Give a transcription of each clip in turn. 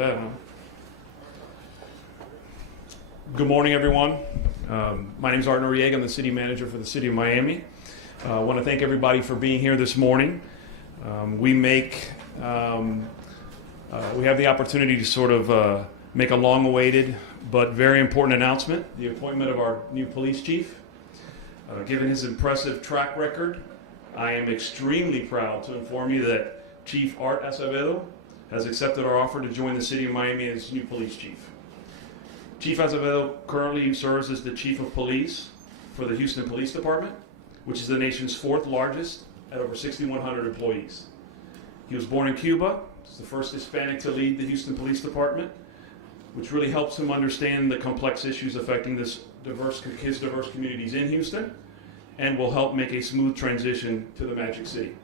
that, huh? Good morning, everyone. My name is Art Noriega. I'm the city manager for the city of Miami. I want to thank everybody for being here this morning. We have the opportunity to sort of make a long-awaited but very important announcement, the appointment of our new police chief. Given his impressive track record, I am extremely proud to inform you that Chief Art Acevedo has accepted our offer to join the city of Miami as new police chief. Chief Acevedo currently serves as the chief of police for the Houston Police Department, which is the nation's fourth largest at over 6,100 employees. He was born in Cuba. He's the first Hispanic to lead the Houston Police Department, which really helps him understand the complex issues affecting his diverse communities in Houston, and will help make a smooth transition to the Magic City.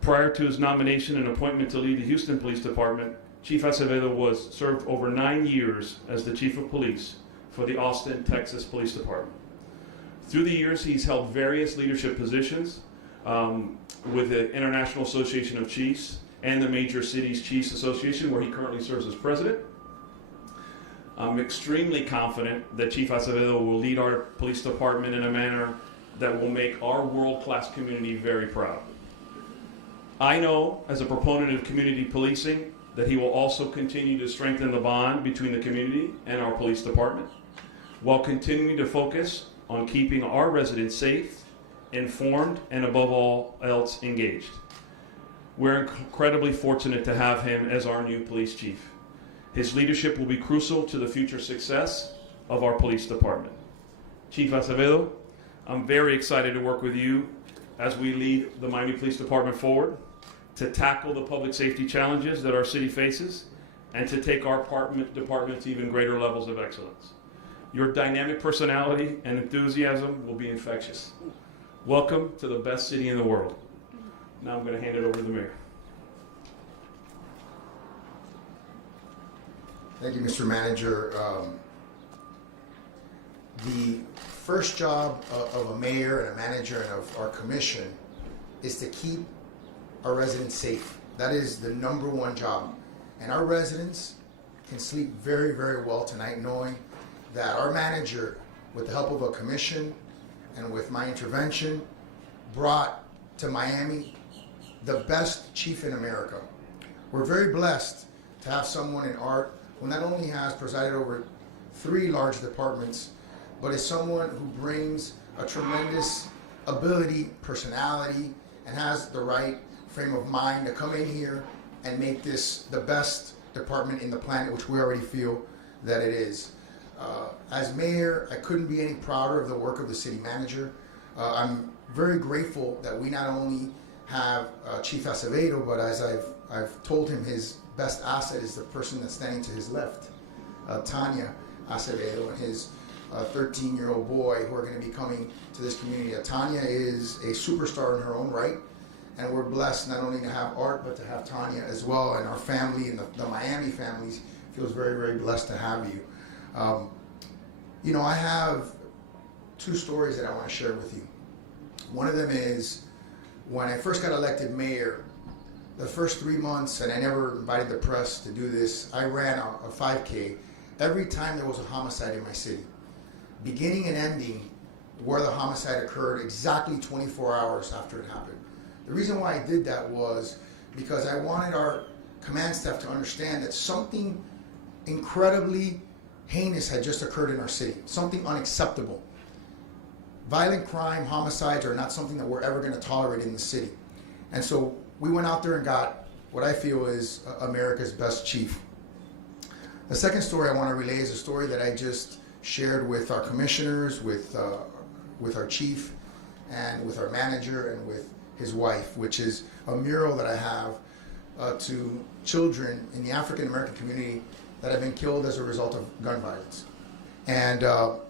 Prior to his nomination and appointment to lead the Houston Police Department, Chief Acevedo served over 9 years as the chief of police for the Austin, Texas Police Department. Through the years, he's held various leadership positions with the International Association of Chiefs and the Major Cities Chiefs Association, where he currently serves as president. I'm extremely confident that Chief Acevedo will lead our police department in a manner that will make our world-class community very proud. I know, as a proponent of community policing, that he will also continue to strengthen the bond between the community and our police department, while continuing to focus on keeping our residents safe, informed, and above all else, engaged. We're incredibly fortunate to have him as our new police chief. His leadership will be crucial to the future success of our police department. Chief Acevedo, I'm very excited to work with you as we lead the Miami Police Department forward, to tackle the public safety challenges that our city faces, and to take our department to even greater levels of excellence. Your dynamic personality and enthusiasm will be infectious. Welcome to the best city in the world. Now I'm going to hand it over to the mayor. Thank you, Mr. Manager. The first job of a mayor and a manager and of our commission is to keep our residents safe. That is the #1 job. And our residents can sleep very, very well tonight knowing that our manager, with the help of a commission and with my intervention, brought to Miami the best chief in America. We're very blessed to have someone in Art who not only has presided over 3 large departments, but is someone who brings a tremendous ability, personality, and has the right frame of mind to come in here and make this the best department in the planet, which we already feel that it is. As mayor, I couldn't be any prouder of the work of the city manager. I'm very grateful that we not only have Chief Acevedo, but as I've told him, his best asset is the person that's standing to his left, Tanya Acevedo, and his 13-year-old boy who are going to be coming to this community. Tanya is a superstar in her own right, and we're blessed not only to have Art, but to have Tanya as well, and our family and the Miami families feels very, very blessed to have you. You know, I have 2 stories that I want to share with you. One of them is when I first got elected mayor, the first 3 months, and I never invited the press to do this, I ran a 5K every time there was a homicide in my city, beginning and ending where the homicide occurred exactly 24 hours after it happened. The reason why I did that was because I wanted our command staff to understand that something incredibly heinous had just occurred in our city, something unacceptable. Violent crime, homicides are not something that we're ever going to tolerate in the city. And so we went out there and got what I feel is America's best chief. The second story I want to relay is a story that I just shared with our commissioners, with our chief, and with our manager, and with his wife, which is a mural that I have to children in the African American community that have been killed as a result of gun violence. And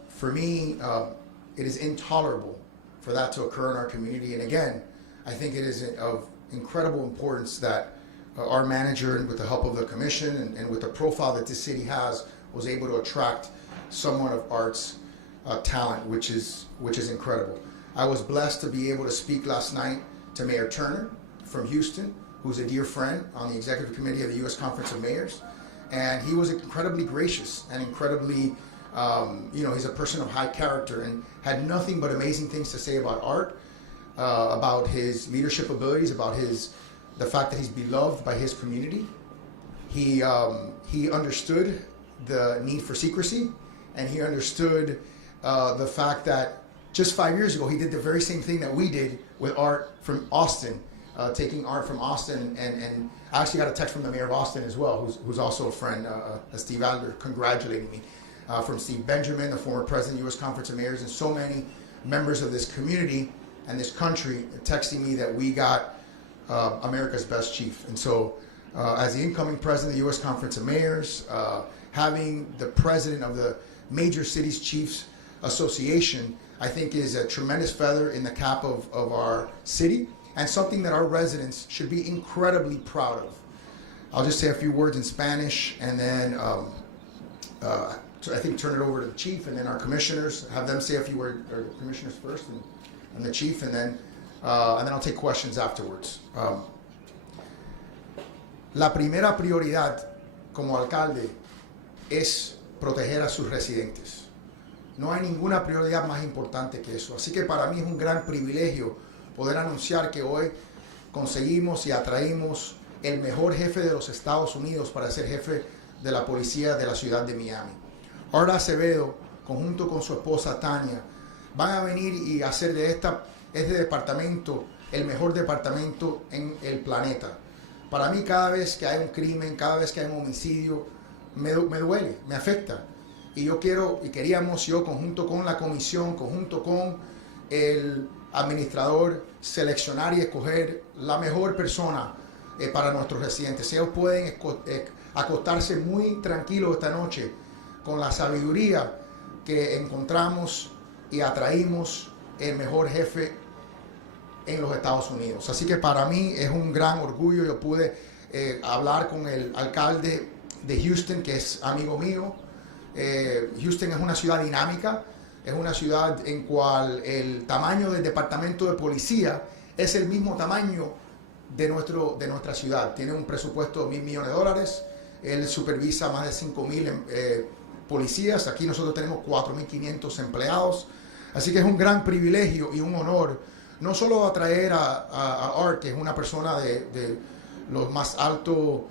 for me, it is intolerable for that to occur in our community. And again, I think it is of incredible importance that our manager, and with the help of the commission and with the profile that this city has, was able to attract someone of Art's talent, which is incredible. I was blessed to be able to speak last night to Mayor Turner from Houston, who's a dear friend on the executive committee of the U.S. Conference of Mayors. And he was incredibly gracious and incredibly, he's a person of high character and had nothing but amazing things to say about Art, about his leadership abilities, about the fact that he's beloved by his community. He understood the need for secrecy, and he understood the fact that just 5 years ago he did the very same thing that we did with Art from Austin, taking Art from Austin, and I actually got a text from the mayor of Austin as well, who's also a friend, Steve Adler, congratulating me, from Steve Benjamin, the former president of the U.S. Conference of Mayors, and so many members of this community and this country texting me that we got America's best chief. And so as the incoming president of the U.S. Conference of Mayors, having the president of the Major Cities Chiefs Association, I think is a tremendous feather in the cap of our city, and something that our residents should be incredibly proud of. I'll just say a few words in Spanish, and then I think turn it over to the chief, and then our commissioners, have them say a few words, or the commissioners first, and the chief, and then I'll take questions afterwards. La primera prioridad como alcalde es proteger a sus residentes. No hay ninguna prioridad más importante que eso. Así que para mí es un gran privilegio poder anunciar que hoy conseguimos y atraímos el mejor jefe de los Estados Unidos para ser jefe de la policía de la ciudad de Miami. Art Acevedo, conjunto con su esposa Tania, van a venir y hacer de este departamento el mejor departamento en el planeta. Para mí, cada vez que hay un crimen, cada vez que hay un homicidio, me duele, me afecta. Y queríamos, conjunto con la comisión, conjunto con el administrador, seleccionar y escoger la mejor persona para nuestros residentes. Ellos pueden acostarse muy tranquilos esta noche con la sabiduría que encontramos y atraímos el mejor jefe en los Estados Unidos. Así que para mí es un gran orgullo. Yo pude hablar con el alcalde de Houston, que es amigo mío. Houston es una ciudad dinámica, es una ciudad en cual el tamaño del departamento de policía es el mismo tamaño de nuestra ciudad. Tiene un presupuesto de $1,000 millones. Él supervisa más de 5,000 policías. Aquí nosotros tenemos 4,500 empleados. Así que es un gran privilegio y un honor no solo atraer a Art, que es una persona de los más alto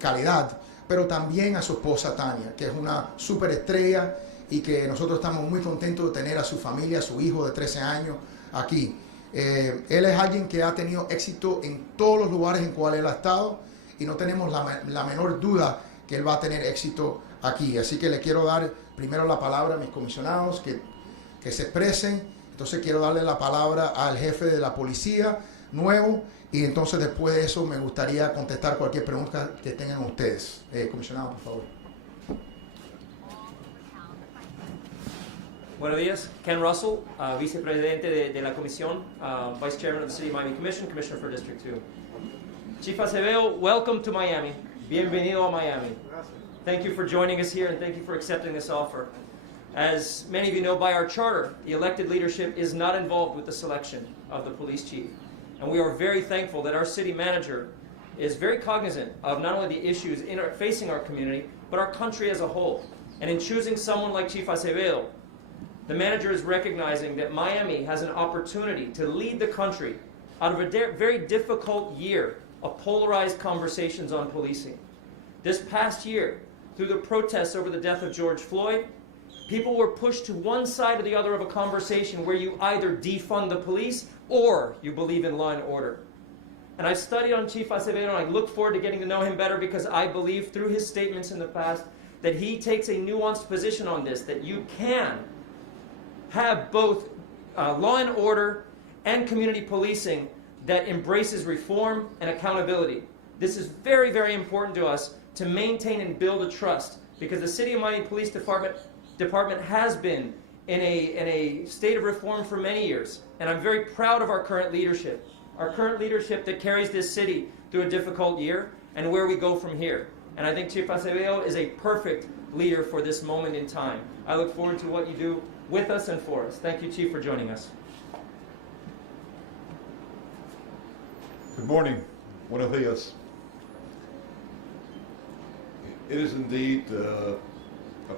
calidad, pero también a su esposa Tania, que es una superestrella y que nosotros estamos muy contentos de tener a su familia, a su hijo de 13 años aquí. Él es alguien que ha tenido éxito en todos los lugares en cuales él ha estado, y no tenemos la menor duda que él va a tener éxito aquí. Así que le quiero dar primero la palabra a mis comisionados que se expresen. Entonces quiero darle la palabra al jefe de la policía nuevo, y entonces después de eso me gustaría contestar cualquier pregunta que tengan ustedes. Comisionado, por favor. Buenos días, Ken Russell, vicepresidente de la comisión, Vice Chairman of the City of Miami Commission, Commissioner for District 2. Chief Acevedo, welcome to Miami. Bienvenido a Miami. Thank you for joining us here, and thank you for accepting this offer. As many of you know by our charter, the elected leadership is not involved with the selection of the police chief. And we are very thankful that our city manager is very cognizant of not only the issues facing our community, but our country as a whole. And in choosing someone like Chief Acevedo, the manager is recognizing that Miami has an opportunity to lead the country out of a very difficult year of polarized conversations on policing. This past year, through the protests over the death of George Floyd, people were pushed to one side or the other of a conversation where you either defund the police or you believe in law and order. And I've studied on Chief Acevedo, and I look forward to getting to know him better, because I believe through his statements in the past that he takes a nuanced position on this, that you can have both law and order and community policing that embraces reform and accountability. This is very, very important to us to maintain and build a trust, because the City of Miami Police Department has been in a state of reform for many years, and I'm very proud of our current leadership that carries this city through a difficult year and where we go from here. And I think Chief Acevedo is a perfect leader for this moment in time. I look forward to what you do with us and for us. Thank you, Chief, for joining us. Good morning. Buenos días. It is indeed a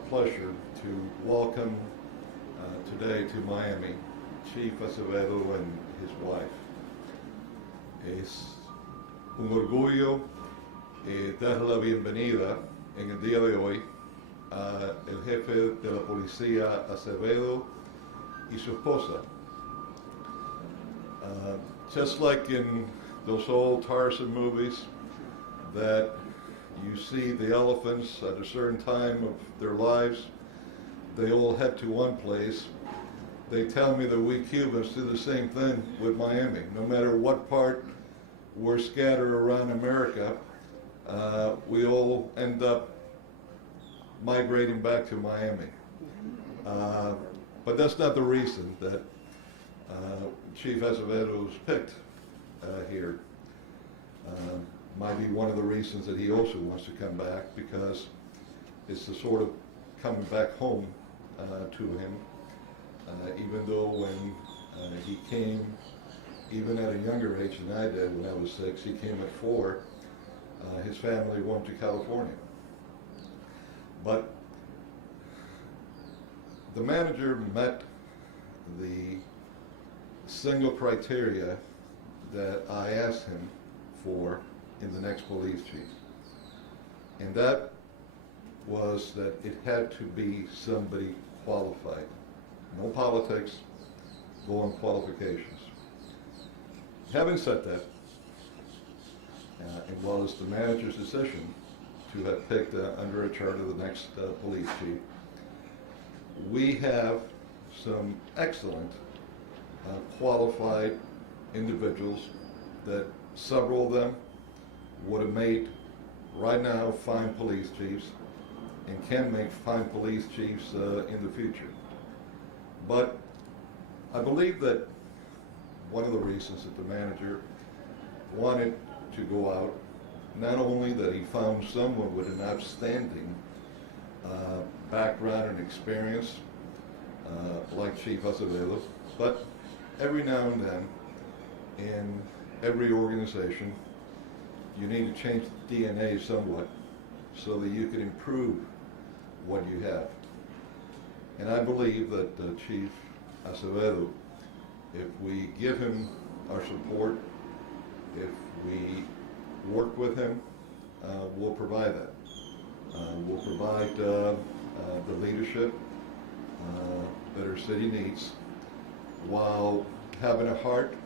pleasure to welcome today to Miami Chief Acevedo and his wife. Es un orgullo dar la bienvenida en el día de hoy a el jefe de la policía Acevedo y su esposa. Just like in those old Tarzan movies that you see the elephants at a certain time of their lives, they all head to one place. They tell me that we Cubans do the same thing with Miami. No matter what part we're scattered around America, we all end up migrating back to Miami. But that's not the reason that Chief Acevedo was picked here. Might be one of the reasons that he also wants to come back, because it's the sort of coming back home to him, even though when he came, even at a younger age than I did, when I was 6, he came at 4, his family went to California. But the manager met the single criteria that I asked him for in the next police chief. And that was that it had to be somebody qualified. No politics, go on qualifications. Having said that, it was the manager's decision to have picked under a charter the next police chief. We have some excellent qualified individuals that several of them would have made right now fine police chiefs and can make fine police chiefs in the future. But I believe that one of the reasons that the manager wanted to go out, not only that he found someone with an outstanding background and experience like Chief Acevedo, but every now and then in every organization you need to change the DNA somewhat so that you can improve what you have. And I believe that Chief Acevedo, if we give him our support, if we work with him, we'll provide that. We'll provide the leadership that our city needs, while having a heart,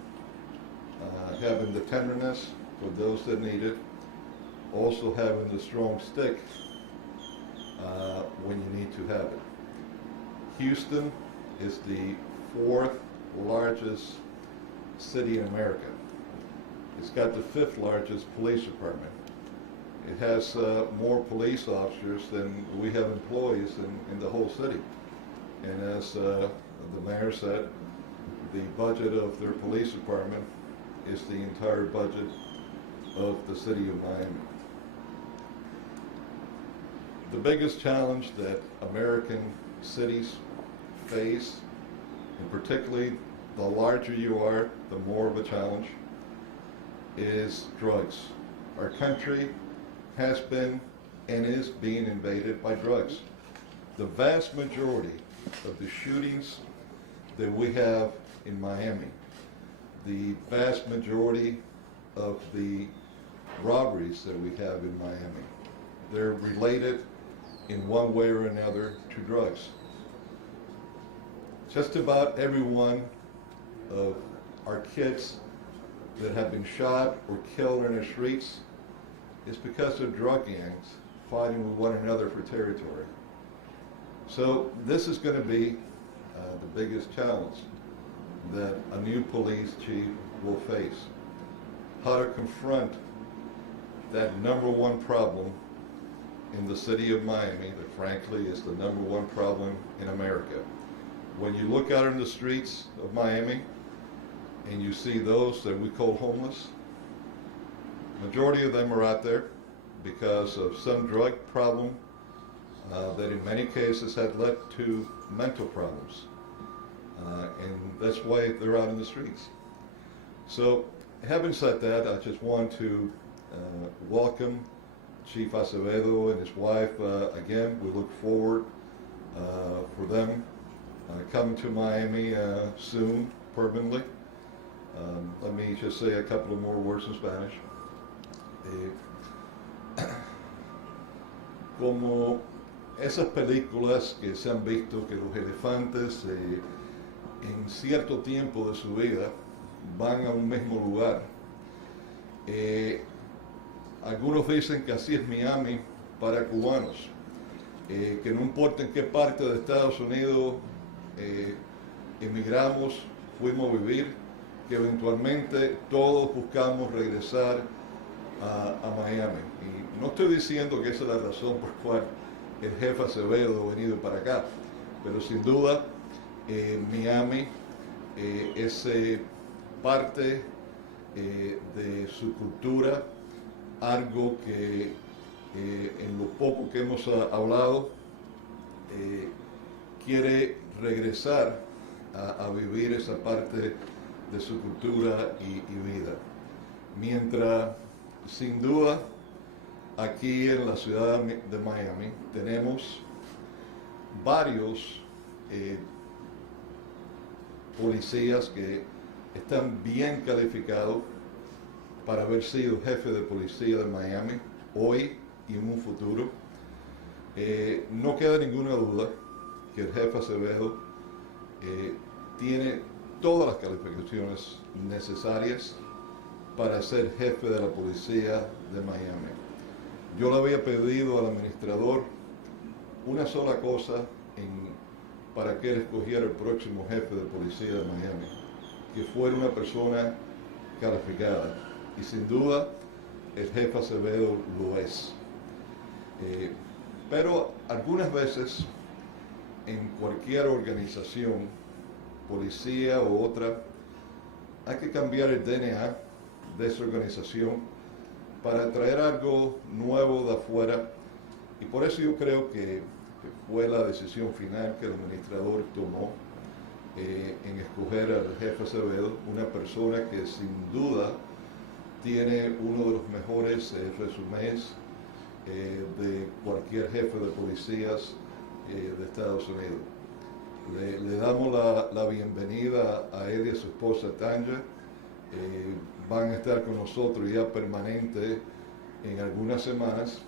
having the tenderness for those that need it, also having the strong stick when you need to have it. Houston is the 4th largest city in America. It's got the 5th largest police department. It has more police officers than we have employees in the whole city. And as the mayor said, the budget of their police department is the entire budget of the city of Miami. The biggest challenge that American cities face, and particularly the larger you are, the more of a challenge, is drugs. Our country has been and is being invaded by drugs. The vast majority of the shootings that we have in Miami, the vast majority of the robberies that we have in Miami, they're related in one way or another to drugs. Just about every one of our kids that have been shot or killed in the streets is because of drug gangs fighting with one another for territory. So this is going to be the biggest challenge that a new police chief will face. How to confront that #1 problem in the city of Miami that frankly is the #1 problem in America. When you look out in the streets of Miami and you see those that we call homeless, majority of them are out there because of some drug problem that in many cases had led to mental problems. And that's why they're out in the streets. So having said that, I just want to welcome Chief Acevedo and his wife. Again, we look forward for them coming to Miami soon, permanently. Let me just say a couple of more words in Spanish. Como esas películas que se han visto que los elefantes en cierto tiempo de su vida van a un mismo lugar. Algunos dicen que así es Miami para cubanos, que no importa en qué parte de Estados Unidos emigramos, fuimos a vivir, que eventualmente todos buscamos regresar a Miami. Y no estoy diciendo que esa es la razón por la cual el jefe Acevedo ha venido para acá, pero sin duda Miami es parte de su cultura, algo que en lo poco que hemos hablado quiere regresar a vivir esa parte de su cultura y vida. Mientras, sin duda, aquí en la ciudad de Miami tenemos varios policías que están bien calificados para haber sido jefe de policía de Miami hoy y en un futuro. No queda ninguna duda que el jefe Acevedo tiene todas las calificaciones necesarias para ser jefe de la policía de Miami. Yo le había pedido al administrador una sola cosa para que él escogiera el próximo jefe de policía de Miami, que fuera una persona calificada. Y sin duda, el jefe Acevedo lo es. Pero algunas veces, en cualquier organización, policía o otra, hay que cambiar el DNA de esa organización para traer algo nuevo de afuera. Y por eso yo creo que fue la decisión final que el administrador tomó en escoger al jefe Acevedo, una persona que sin duda tiene uno de los mejores resúmenes de cualquier jefe de policías de Estados Unidos. Le damos la bienvenida a él y a su esposa Tanya. Van a estar con nosotros ya permanente en algunas semanas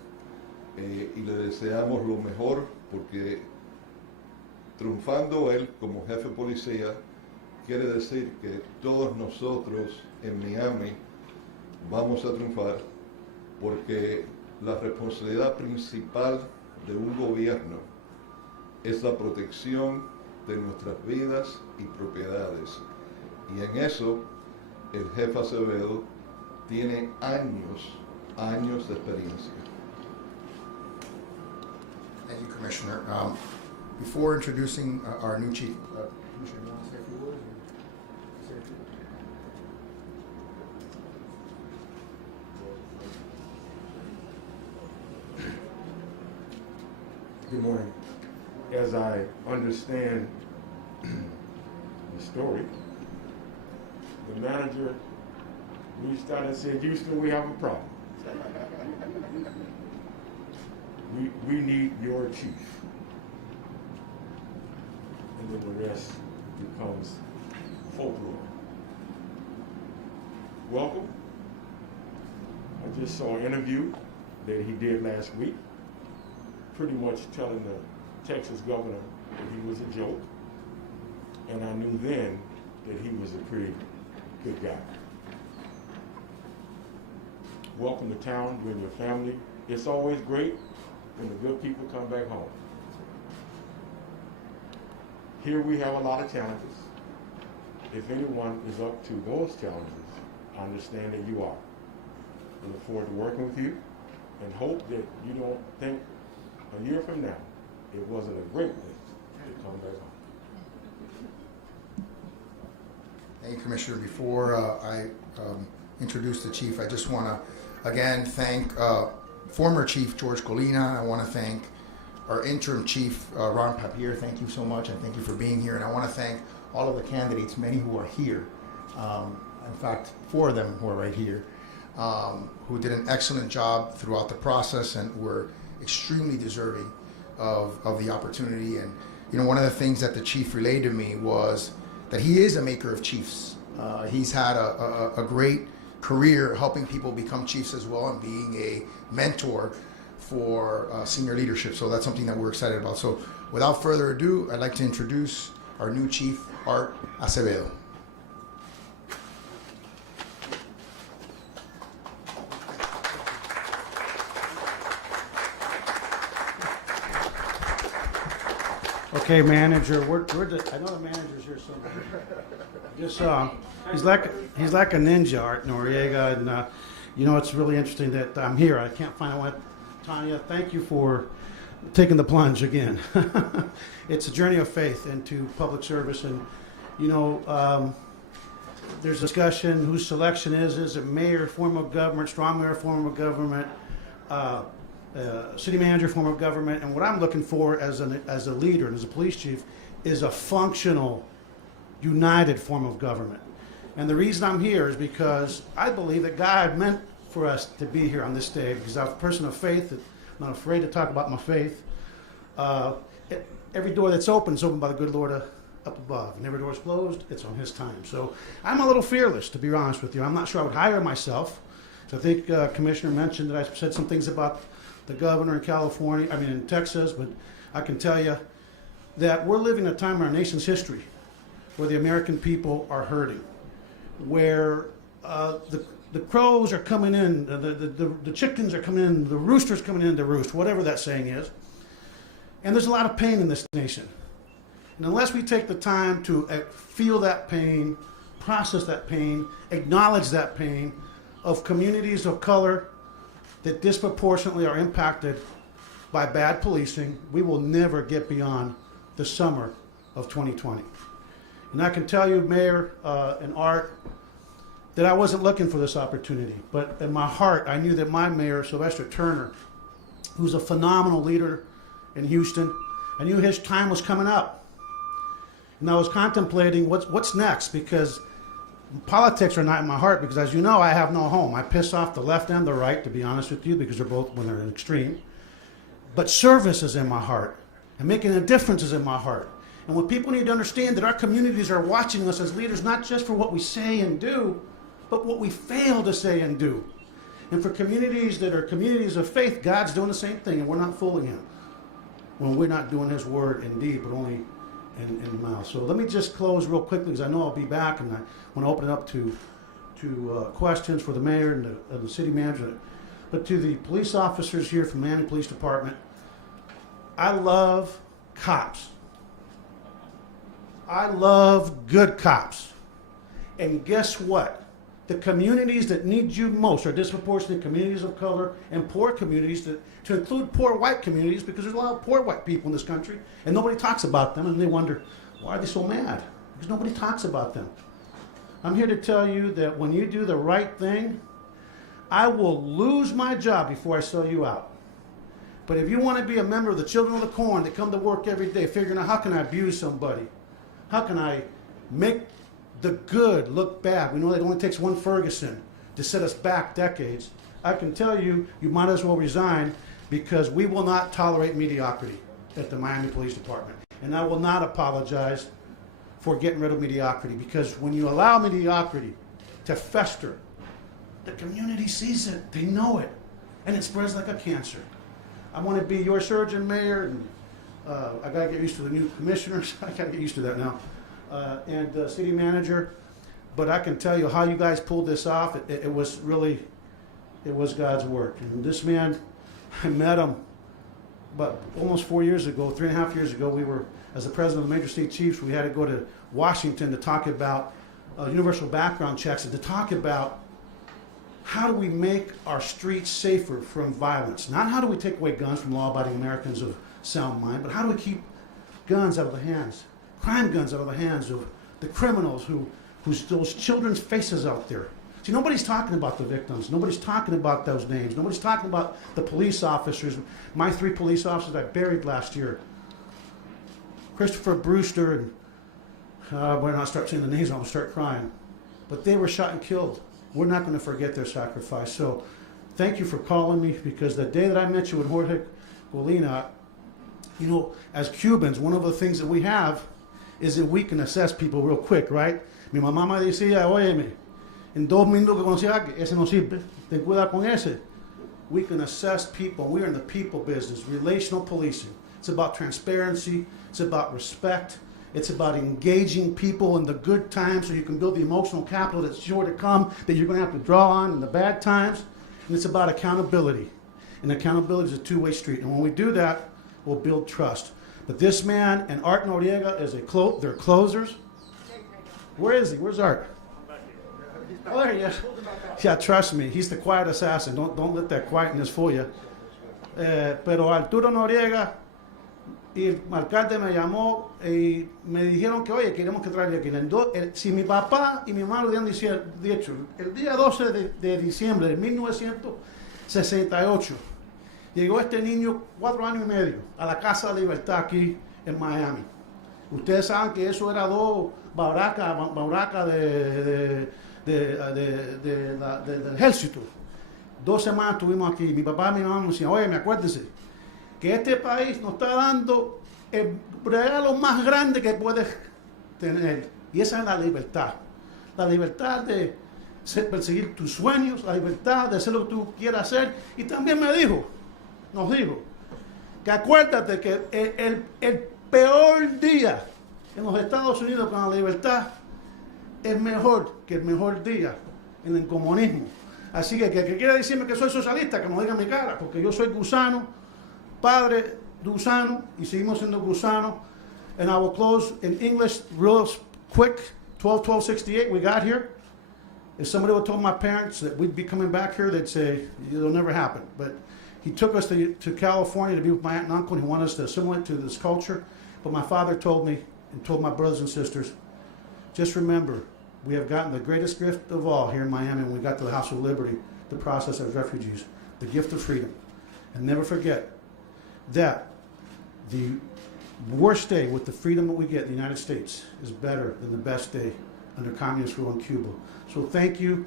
y le deseamos lo mejor porque triunfando él como jefe de policía quiere decir que todos nosotros en Miami vamos a triunfar porque la responsabilidad principal de un gobierno es la protección de nuestras vidas y propiedades. Y en eso el jefe Acevedo tiene años de experiencia. Thank you, Commissioner. Before introducing our new chief, Commissioner, you want to say a few words? Or say a few? Good morning. As I understand the story, the manager reached out and said, Houston, we have a problem. We need your chief. And then the rest becomes folklore. Welcome. I just saw an interview that he did last week, pretty much telling the Texas governor that he was a joke. And I knew then that he was a pretty good guy. Welcome to town, you and your family. It's always great when the good people come back home. Here we have a lot of challenges. If anyone is up to those challenges, I understand that you are. I look forward to working with you and hope that you don't think a year from now it wasn't a great thing to come back home. Thank you, Commissioner. Before I introduce the chief, I just want to again thank former Chief George Colina. I want to thank our interim chief, Ron Papier. Thank you so much, and thank you for being here. And I want to thank all of the candidates, many who are here. In fact, 4 of them who are right here. who did an excellent job throughout the process and were extremely deserving of the opportunity. And one of the things that the chief relayed to me was that he is a maker of chiefs. He's had a great career helping people become chiefs as well and being a mentor for senior leadership. So that's something that we're excited about. So without further ado, I'd like to introduce our new Chief Art Acevedo. Okay, manager. I know the manager's here somewhere. Just he's like a ninja, Art Noriega, and it's really interesting that I'm here. I can't find out. Tanya, thank you for taking the plunge again. It's a journey of faith into public service, and there's discussion whose selection is it mayor, form of government, strong mayor, form of government, city manager, form of government, and what I'm looking for as a leader and as a police chief is a functional, united form of government. And the reason I'm here is because I believe that God meant for us to be here on this day, because I'm a person of faith, I'm not afraid to talk about my faith. Every door that's open is opened by the good Lord up above, and every door is closed, it's on His time. So I'm a little fearless, to be honest with you. I'm not sure I would hire myself. So I think Commissioner mentioned that I said some things about the governor in California, in Texas, but I can tell you that we're living a time in our nation's history where the American people are hurting, where the crows are coming in, the chickens are coming in, the rooster's coming in to roost, whatever that saying is. And there's a lot of pain in this nation. And unless we take the time to feel that pain, process that pain, acknowledge that pain of communities of color that disproportionately are impacted by bad policing, we will never get beyond the summer of 2020. And I can tell you, Mayor and Art, that I wasn't looking for this opportunity, but in my heart, I knew that my mayor, Sylvester Turner, who's a phenomenal leader in Houston, I knew his time was coming up. And I was contemplating what's next, because politics are not in my heart, because as you know, I have no home. I piss off the left and the right, to be honest with you, because they're both, when they're in extreme. But service is in my heart, and making a difference is in my heart. And what people need to understand, that our communities are watching us as leaders, not just for what we say and do, but what we fail to say and do. And for communities that are communities of faith, God's doing the same thing, and we're not fooling Him when we're not doing His word in deed, but only in mouth. So let me just close real quickly, because I know I'll be back, and I want to open it up to questions for the mayor and the city manager. But to the police officers here from Miami Police Department, I love cops. I love good cops. And guess what? The communities that need you most are disproportionate communities of color and poor communities, to include poor white communities, because there's a lot of poor white people in this country, and nobody talks about them, and they wonder, why are they so mad? Because nobody talks about them. I'm here to tell you that when you do the right thing, I will lose my job before I sell you out. But if you want to be a member of the Children of the Corn that come to work every day figuring out, how can I abuse somebody? How can I make the good look bad? We know that it only takes one Ferguson to set us back decades. I can tell you, you might as well resign, because we will not tolerate mediocrity at the Miami Police Department. And I will not apologize for getting rid of mediocrity, because when you allow mediocrity to fester, the community sees it, they know it, and it spreads like a cancer. I want to be your surgeon, Mayor, and I got to get used to the new commissioners. I got to get used to that now. And city manager, but I can tell you how you guys pulled this off. It was God's work. And this man, I met him about almost 4 years ago, 3.5 years ago. We were, as the president of the Major State Chiefs, we had to go to Washington to talk about universal background checks, and to talk about how do we make our streets safer from violence. Not how do we take away guns from law-abiding Americans of sound mind, but how do we keep guns out of the hands, crime guns out of the hands of the criminals whose those children's faces out there. See, nobody's talking about the victims. Nobody's talking about those names. Nobody's talking about the police officers. My 3 police officers I buried last year. Christopher Brewster, and when I start saying the names, I'm going to start crying. But they were shot and killed we're not going to forget their sacrifice. So thank you for calling me, because the day that I met you with Jorge Colina, you know, as Cubans, one of the things that we have is that we can assess people real quick, right? Mi mamá me decía, óyeme, en 2 minutos que conocía, ese no sirve, ten cuidado con ese. We can assess people. We are in the people business, relational policing. It's about transparency. It's about respect. It's about engaging people in the good times so you can build the emotional capital that's sure to come, that you're going to have to draw on in the bad times. And it's about accountability. And accountability is a two-way street. And when we do that, we'll build trust. But this man and Art Noriega is they're closers. Where is he? Where's Art? Oh, there he is. Yeah, trust me, he's the quiet assassin. Don't let that quietness fool you. Pero Arturo Noriega y el alcalde me llamó y me dijeron que, oye, queremos que traiga aquí. Si mi papá y mi mamá lo habían dicho, el día 12 de diciembre de 1968, llegó este niño, 4 años y medio, a la Casa de Libertad aquí en Miami. Ustedes saben que eso era 2 barracas del ejército. 2 semanas estuvimos aquí. Mi papá y mi mamá me decían, oye, acuérdese que este país nos está dando el regalo más grande que puedes tener. Y esa es la libertad. La libertad de perseguir tus sueños, la libertad de hacer lo que tú quieras hacer. Y también nos dijo, que acuérdate que el peor día en los Estados Unidos con la libertad es mejor que el mejor día en el comunismo. Así que el que quiera decirme que soy socialista, que me lo diga en mi cara, porque yo soy gusano, padre de gusano, y seguimos siendo gusano. And I will close in English real quick. 12/12/68, we got here. If somebody would have told my parents that we'd be coming back here, they'd say, it'll never happen. But he took us to California to be with my aunt and uncle, and he wanted us to assimilate to this culture. But my father told me, and told my brothers and sisters, just remember, we have gotten the greatest gift of all here in Miami when we got to the House of Liberty, the process as refugees, the gift of freedom. And never forget that the worst day with the freedom that we get in the United States is better than the best day under communist rule in Cuba. So thank you,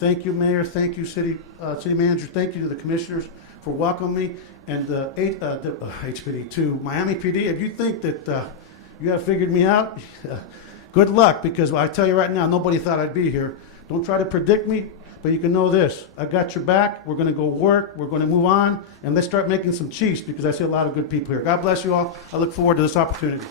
Mayor, thank you, City Manager, thank you to the commissioners for welcoming me, and the HPD to Miami PD. If you think that you have figured me out, good luck, because I tell you right now, nobody thought I'd be here. Don't try to predict me, but you can know this. I got your back. We're going to go work. We're going to move on, and let's start making some cheese, because I see a lot of good people here. God bless you all. I look forward to this opportunity.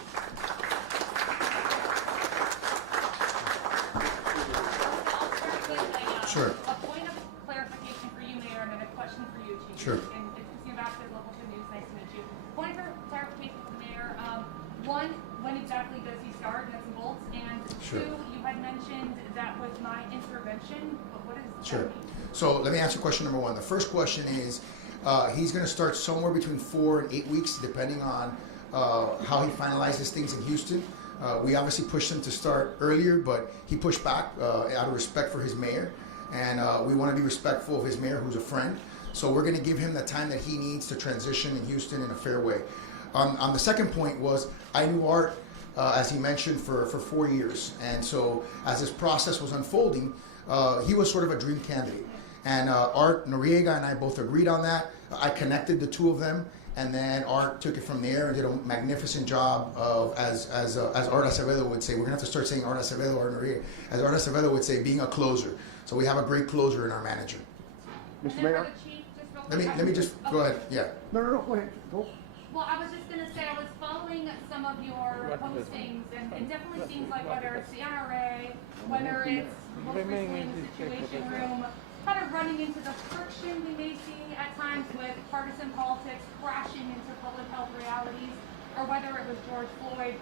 Sure. A point of clarification for you, Mayor, and then a question for you, Chief. Sure. And it's Christina Vasquez, Local 2 News. Nice to meet you. Point of clarification for the Mayor. One, when exactly does he start? Nuts and bolts. And Sure. 2, you had mentioned that was my intervention, but what does Sure. that mean? So let me answer question number 1. The first question is, he's going to start somewhere between 4 and 8 weeks, depending on how he finalizes things in Houston. We obviously pushed him to start earlier, but he pushed back out of respect for his mayor. And we want to be respectful of his mayor, who's a friend. So we're going to give him the time that he needs to transition in Houston in a fair way. On the second point was, I knew Art, as he mentioned, for 4 years. And so as this process was unfolding, he was sort of a dream candidate. And Art Noriega and I both agreed on that. I connected the two of them, and then Art took it from there and did a magnificent job of, as Art Acevedo would say, we're going to have to start saying Art Acevedo, Art Noriega, as Art Acevedo would say, being a closer. So we have a great closer in our manager. And then for the Chief, just real quick, Let me just go ahead. Yeah. No, go ahead. Go. Well, I was just going to say, I was following some of your postings, and it definitely seems like whether it's the NRA, whether it's most recently in the Situation Room, kind of running into the friction we may see at times with partisan politics crashing into public health realities, or whether it was George Floyd.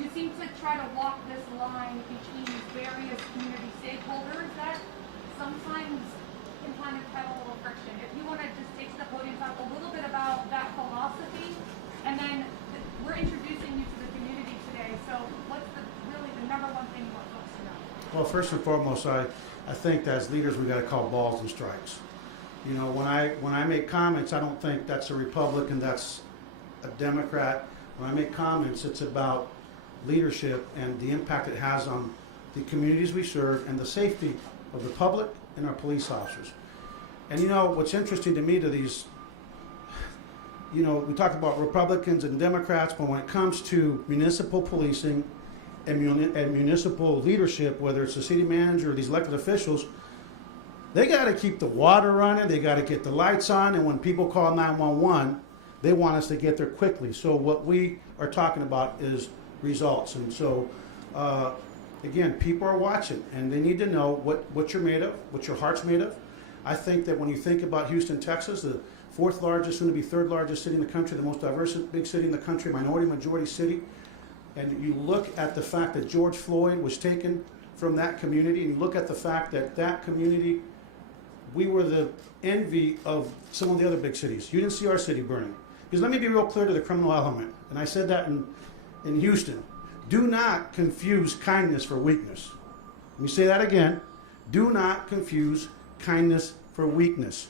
You seem to try to walk this line between these various community stakeholders that sometimes can kind of have a little friction. If you want to just take the podium, talk a little bit about that philosophy, and then we're introducing you to the community today. So what's really the number one thing you want folks to know? Well, first and foremost, I think that as leaders we got to call balls and strikes. You know, when I make comments, I don't think that's a Republican, that's a Democrat. When I make comments, it's about leadership and the impact it has on the communities we serve and the safety of the public and our police officers. And you know, what's interesting to me to these, you know, we talk about Republicans and Democrats, but when it comes to municipal policing and municipal leadership, whether it's the city manager or these elected officials, they got to keep the water running, they got to get the lights on, and when people call 911, they want us to get there quickly. So what we are talking about is results. And so, again, people are watching, and they need to know what you're made of, what your heart's made of. I think that when you think about Houston, Texas, the fourth largest, soon to be third largest city in the country, the most diverse big city in the country, minority majority city, and you look at the fact that George Floyd was taken from that community, and you look at the fact that that community, we were the envy of some of the other big cities. You didn't see our city burning. Because let me be real clear to the criminal element, and I said that in Houston. Do not confuse kindness for weakness. Let me say that again. Do not confuse kindness for weakness.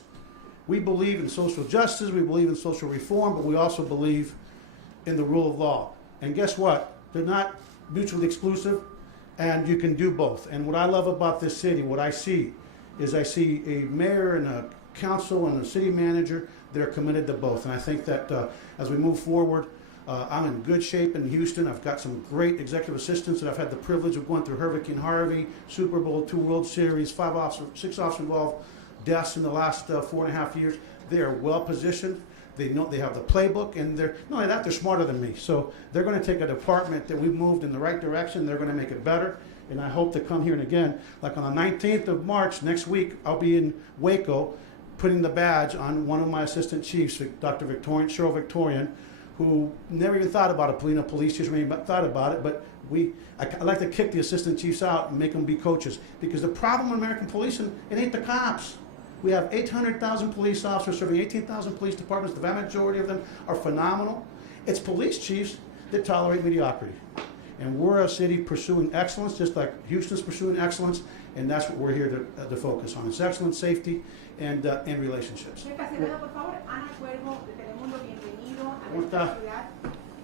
We believe in social justice, we believe in social reform, but we also believe in the rule of law. And guess what? They're not mutually exclusive, and you can do both. And what I love about this city, what I see, is I see a mayor and a council and a city manager that are committed to both. And I think that as we move forward, I'm in good shape in Houston. I've got some great executive assistants that I've had the privilege of going through Hurricane Harvey, Super Bowl, 2 World Series, 6 officer involved deaths in the last 4.5 years. They are well positioned. They know they have the playbook, and they're not only that, they're smarter than me. So they're going to take a department that we've moved in the right direction. They're going to make it better. And I hope to come here and again, like on the 19th of March next week, I'll be in Waco putting the badge on one of my assistant chiefs, Dr. Cheryl Victorian, who never even thought about being a police chief, never even thought about it, but I like to kick the assistant chiefs out and make them be coaches. Because the problem with American policing, it ain't the cops. We have 800,000 police officers serving 18,000 police departments. The vast majority of them are phenomenal. It's police chiefs that tolerate mediocrity. And we're a city pursuing excellence, just like Houston's pursuing excellence, and that's what we're here to focus on. It's excellence, safety, and relationships. Jefe Acevedo, por favor, Ana Cuervo, de Telemundo, bienvenido a nuestra ciudad.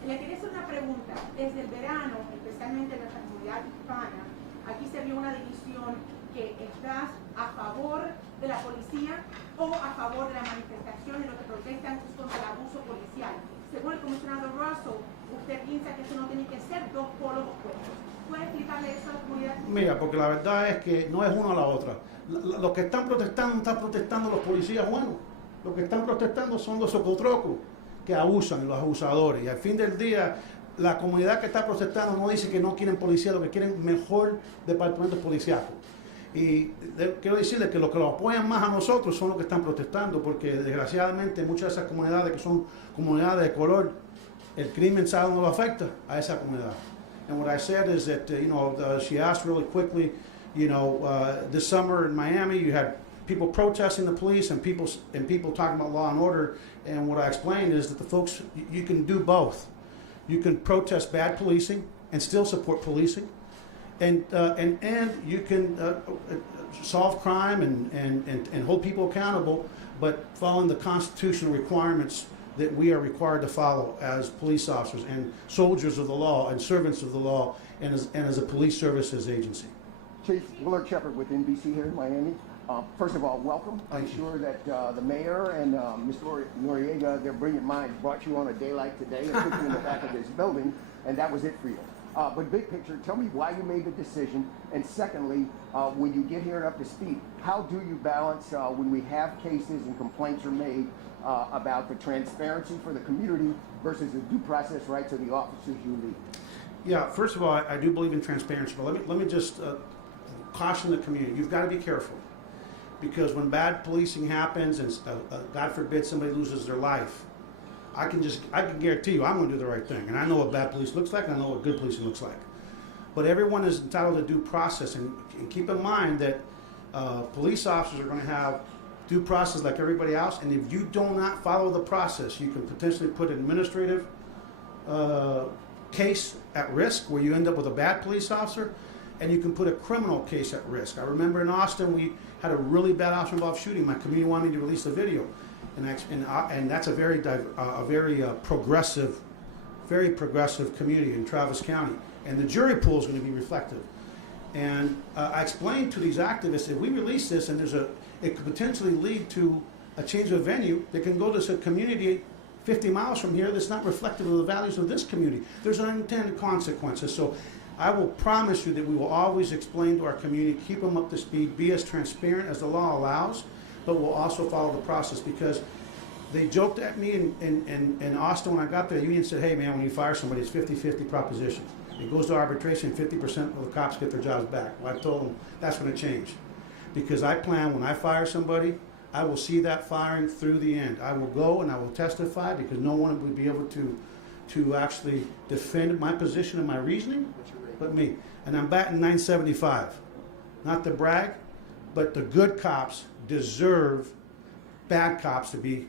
Le quería hacer una pregunta. Desde el verano, especialmente en nuestra comunidad hispana, aquí se vio una división que estás a favor de la policía o a favor de las manifestaciones, los que protestan contra el abuso policial. Según el comisionado Russell, usted piensa que eso no tiene que ser dos polos opuestos. ¿Puede explicarle eso a la comunidad? Mira, porque la verdad es que no es una o la otra. Los que están protestando no están protestando los policías buenos. Los que están protestando son los socotrocos que abusan, los abusadores. Y al fin del día, la comunidad que está protestando no dice que no quieren policía, lo que quieren mejor departamento policíaco. Y quiero decirles que los que lo apoyan más a nosotros son los que están protestando, porque desgraciadamente muchas de esas comunidades que son comunidades de color, el crimen sabe no lo afecta a esa comunidad. And what I said is that, she asked really quickly, this summer in Miami, you had people protesting the police and people talking about law and order. And what I explained is that the folks, you can do both. You can protest bad policing and still support policing. And you can solve crime and hold people accountable, but following the constitutional requirements that we are required to follow as police officers and soldiers of the law and servants of the law and as a police services agency. Chief Willard Shepard with NBC here in Miami. First of all, welcome. I'm sure that the mayor and Ms. Noriega, their brilliant minds, brought you on a day like today and put you in the back of this building, and that was it for you. But big picture, tell me why you made the decision, and secondly, when you get here and up to speed, how do you balance when we have cases and complaints are made about the transparency for the community versus the due process rights of the officers you lead? Yeah, first of all, I do believe in transparency, but let me just caution the community. You've got to be careful, because when bad policing happens and God forbid somebody loses their life, I can guarantee you I'm going to do the right thing. And I know what bad police looks like, and I know what good policing looks like. But everyone is entitled to due process, and keep in mind that police officers are going to have due process like everybody else, and if you do not follow the process, you can potentially put an administrative case at risk where you end up with a bad police officer, and you can put a criminal case at risk. I remember in Austin we had a really bad officer-involved shooting. My community wanted me to release the video, and that's a very progressive community in Travis County, and the jury pool is going to be reflective. And I explained to these activists, if we release this and it could potentially lead to a change of venue, they can go to a community 50 miles from here that's not reflective of the values of this community. There's unintended consequences. So I will promise you that we will always explain to our community, keep them up to speed, be as transparent as the law allows, but we'll also follow the process, because they joked at me in Austin when I got there. The union said, hey man, when you fire somebody, it's 50-50 proposition. It goes to arbitration, 50% of the cops get their jobs back. Well, I told them that's going to change, because I plan when I fire somebody, I will see that firing through the end. I will go and I will testify, because no one will be able to actually defend my position and my reasoning but me. And I'm batting 975. Not to brag, but the good cops deserve bad cops to be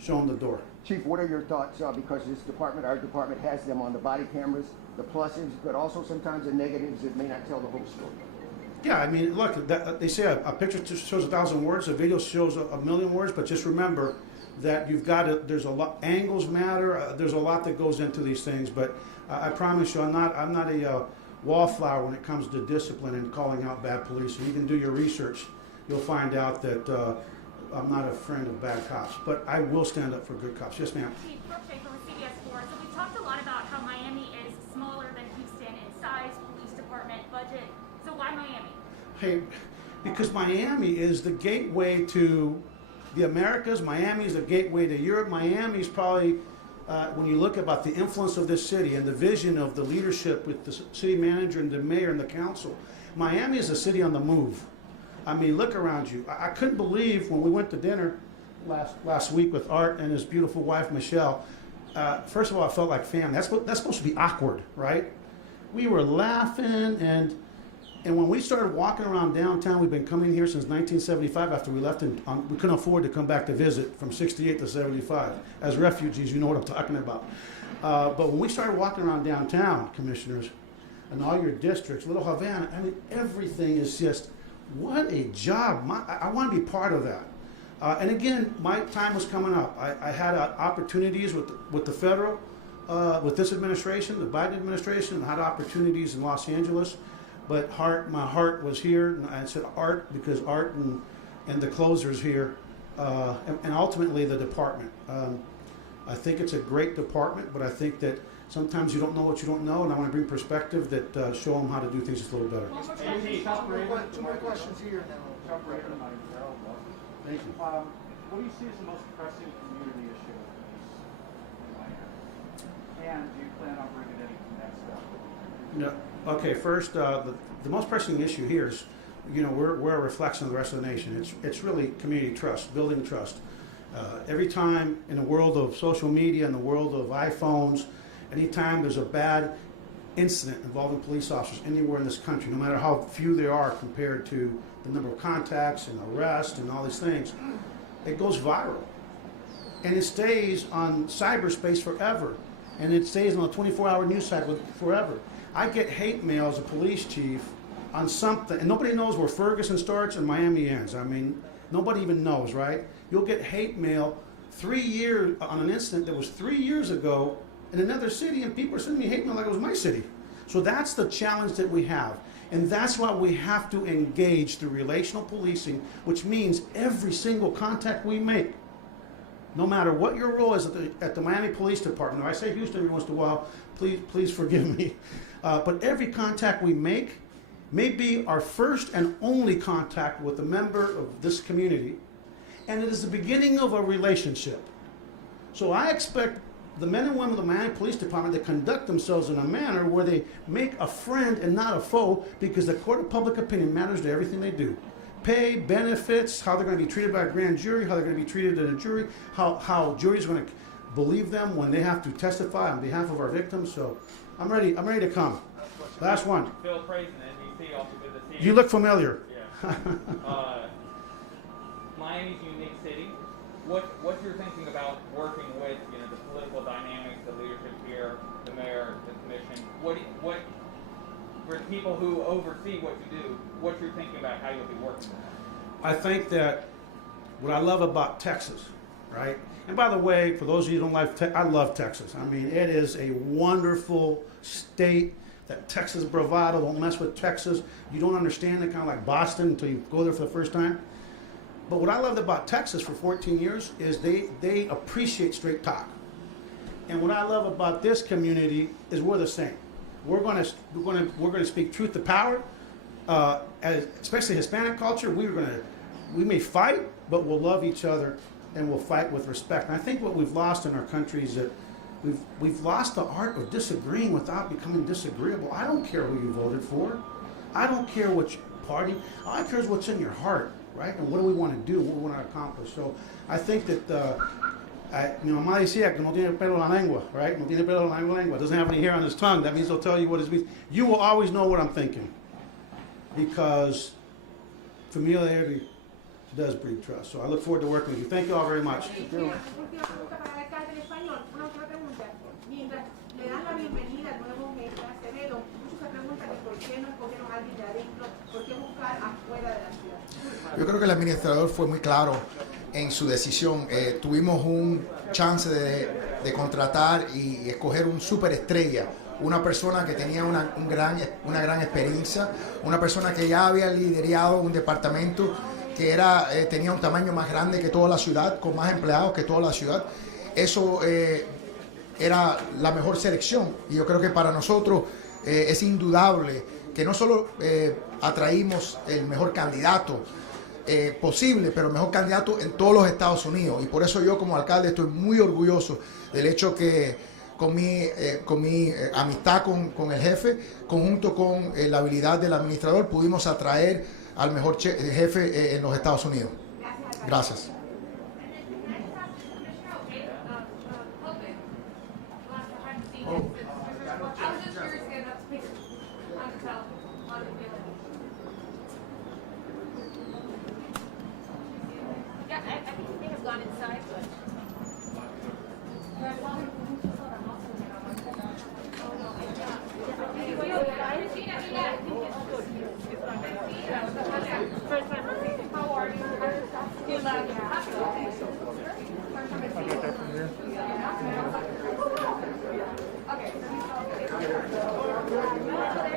shown the door. Chief, what are your thoughts, because this department, our department, has them on the body cameras, the pluses, but also sometimes the negatives that may not tell the whole story? Yeah, I mean, look, they say a picture shows 1,000 words, a video shows a million words, but just remember that you've got to, there's a lot, angles matter, there's a lot that goes into these things, but I promise you, I'm not a wallflower when it comes to discipline and calling out bad police. You can do your research. You'll find out that I'm not a friend of bad cops, but I will stand up for good cops. Yes, ma'am. Chief Brooke Schaefer with CBS 4. So we talked a lot about how Miami is smaller than Houston in size, police department, budget. So why Miami? Hey, because Miami is the gateway to the Americas. Miami is the gateway to Europe. Miami is probably, when you look about the influence of this city and the vision of the leadership with the city manager and the mayor and the council, Miami is a city on the move. I mean, look around you. I couldn't believe when we went to dinner last week with Art and his beautiful wife, Michelle. First of all, I felt like family. That's supposed to be awkward, right? We were laughing, and when we started walking around downtown, we've been coming here since 1975 after we left, and we couldn't afford to come back to visit from 68 to 75. As refugees, you know what I'm talking about. But when we started walking around downtown, commissioners, and all your districts, Little Havana, I mean, everything is just, what a job. I want to be part of that. And again, my time was coming up. I had opportunities with the federal, with this administration, the Biden administration. I had opportunities in Los Angeles. But my heart was here, and I said Art because Art and the closers here, and ultimately the department. I think it's a great department, but I think that sometimes you don't know what you don't know, and I want to bring perspective that show them how to do things just a little better. Two more questions here, and then we'll jump right in. Thank you. What do you see as the most pressing community issue in Miami? And do you plan on bringing anything next up? No. Okay, first, the most pressing issue here is, we're a reflection of the rest of the nation. It's really community trust, building trust. Every time in the world of social media, in the world of iPhones, anytime there's a bad incident involving police officers anywhere in this country, no matter how few there are compared to the number of contacts and arrests and all these things, it goes viral. And it stays on cyberspace forever. And it stays on the 24-hour news site forever. I get hate mail as a police chief on something, and nobody knows where Ferguson starts and Miami ends. I mean, nobody even knows, right? You'll get hate mail 3 years on an incident that was 3 years ago in another city, and people are sending me hate mail like it was my city. So that's the challenge that we have. And that's why we have to engage through relational policing, which means every single contact we make, no matter what your role is at the Miami Police Department. Now, I say Houston every once in a while, please forgive me. But every contact we make may be our first and only contact with a member of this community, and it is the beginning of a relationship. So I expect the men and women of the Miami Police Department to conduct themselves in a manner where they make a friend and not a foe, because the court of public opinion matters to everything they do. Pay, benefits, how they're going to be treated by a grand jury, how they're going to be treated in a jury, how juries are going to believe them when they have to testify on behalf of our victims. So I'm ready to come. Last one. Phil Praisen, NBC, also good to see you. You look familiar. Yeah. Miami's a unique city. What's your thinking about working with the political dynamics, the leadership here, the mayor, the commission? What for the people who oversee what you do, what's your thinking about how you'll be working with them? I think that what I love about Texas, right? And by the way, for those of you who don't like Texas, I love Texas. I mean, it is a wonderful state that Texas bravado, don't mess with Texas. You don't understand it, kind of like Boston until you go there for the first time. But what I loved about Texas for 14 years is they appreciate straight talk. And what I love about this community is we're the same. We're gonna speak truth to power. Especially Hispanic culture, we may fight, but we'll love each other and we'll fight with respect. And I think what we've lost in our country is that we've lost the art of disagreeing without becoming disagreeable. I don't care who you voted for. I don't care which party. All I care is what's in your heart, right? And what do we want to do? What do we want to accomplish? So I think that mi mamá decía que no tiene pelo en la lengua, right? No tiene pelo en la lengua. Doesn't have any hair on his tongue. That means he'll tell you what it means. You will always know what I'm thinking, because familiarity does breed trust. So I look forward to working with you. Thank you all very much. Última pregunta para el alcalde en español. Una última pregunta. Mientras le dan la bienvenida al nuevo jefe Acevedo, muchos se preguntan que por qué no escogieron a alguien de adentro, por qué buscar afuera de la ciudad. Yo creo que el administrador fue muy claro en su decisión. Tuvimos un chance de contratar y escoger un superestrella, una persona que tenía una gran experiencia, una persona que ya había liderado un departamento que tenía un tamaño más grande que toda la ciudad, con más empleados que toda la ciudad. Eso era la mejor selección, y yo creo que para nosotros es indudable que no solo atraímos el mejor candidato posible, pero el mejor candidato en todos los Estados Unidos, y por eso yo como alcalde estoy muy orgulloso del hecho que con mi amistad con el jefe, conjunto con la habilidad del administrador, pudimos atraer al mejor jefe en los Estados Unidos. Gracias. Okay.